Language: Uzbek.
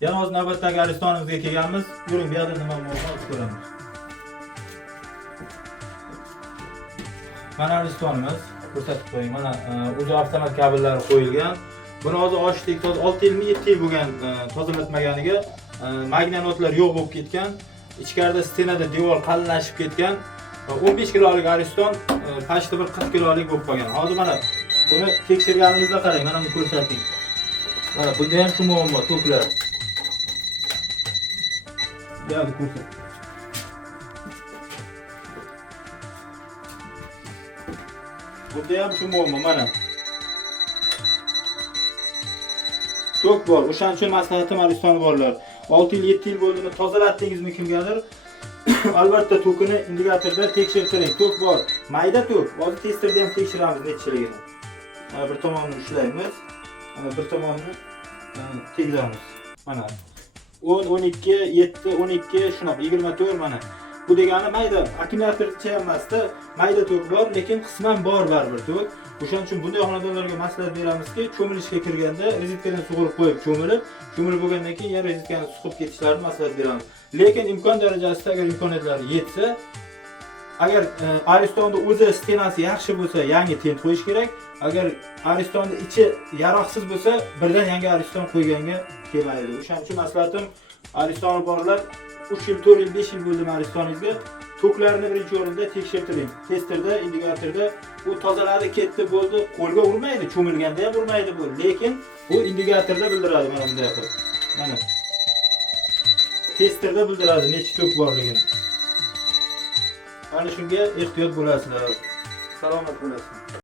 Yana hozir navbatdagi aristonimizga kelganmiz. Yuring, bu yerda nima muammo ko'ramiz. Mana aristonimiz, ko'rsatib qo'ying. Mana o'zi avtomat kabellari qo'yilgan. Buni hozir ochdik, 6 yilmi 7 yil bo'lgan tozalatmaganiga magnanotlar yo'q bo'lib ketgan. Ichkarida stenada devor qalinlashib ketgan. 15 kilolik ariston pashti bir 40 kilolik bo'lib qolgan. Hozir mana buni tekshirganimizda qarang, mana buni ko'rsating. Mana bunda ham shu muammo, to'klar. Yana ko'rsat. Bunda ham shu muammo, mana. To'k bor. O'shaning uchun maslahatim aristoni borlar. 6 yil, 7 yil bo'ldimi tozalatdingizmi kimgadir? Albatta to'kini indikatorda tekshirtiring. To'k bor. Mayda to'k. Hozir testerda ham tekshiramiz nechiligini. Mana bir tomonini ushlaymiz. Mana bir tomonini tegizamiz. Mana 10, 12, 7, 12 shunaqa 24 mana. Bu degani mayda akkumulyatorcha emasda mayda to'k bor, lekin qisman bor baribir to'k. O'shaning uchun bunday xonadonlarga maslahat beramizki, cho'milishga kirganda rezitkadan sug'urib qo'yib cho'milib bo'lgandan keyin yana rezitkani suqib ketishlarini maslahat beramiz. Lekin imkon darajasida agar imkoniyatlari yetsa, agar aristonda o'zi stenasi yaxshi bo'lsa, yangi tent qo'yish kerak. Agar aristonda ichi yaroqsiz bo'lsa, birdan yangi ariston qo'yganga kelmaydi. O'shaning uchun maslahatim aristoni borlar 3 yil, 4 yil, 5 yil bo'ldimi aristoningizga to'klarni birinchi o'rinda tekshirtiring. Testerda, indikatorda u tozaladi, ketdi, bo'ldi, qo'lga urmaydi, cho'milganda ham urmaydi bu, lekin bu indikatorda bildiradi mana bunday qilib. Mana testerda bildiradi necha to'k borligini. Ana shunga ehtiyot bo'lasizlar. Salomat bo'lasizlar.